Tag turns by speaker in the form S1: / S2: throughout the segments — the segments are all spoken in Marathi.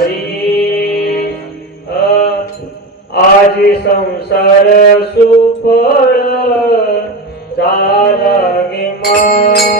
S1: हरी आज संसार सुफळ झाला गे मा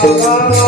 S1: Thank you.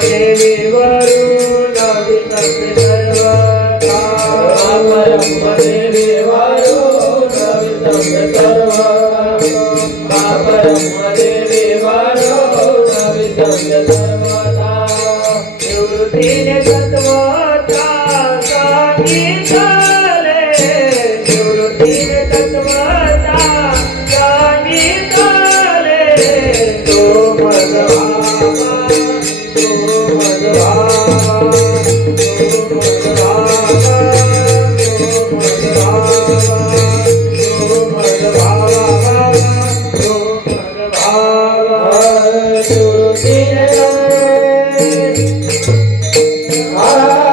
S1: देवी
S2: वरुण
S1: Hallelujah.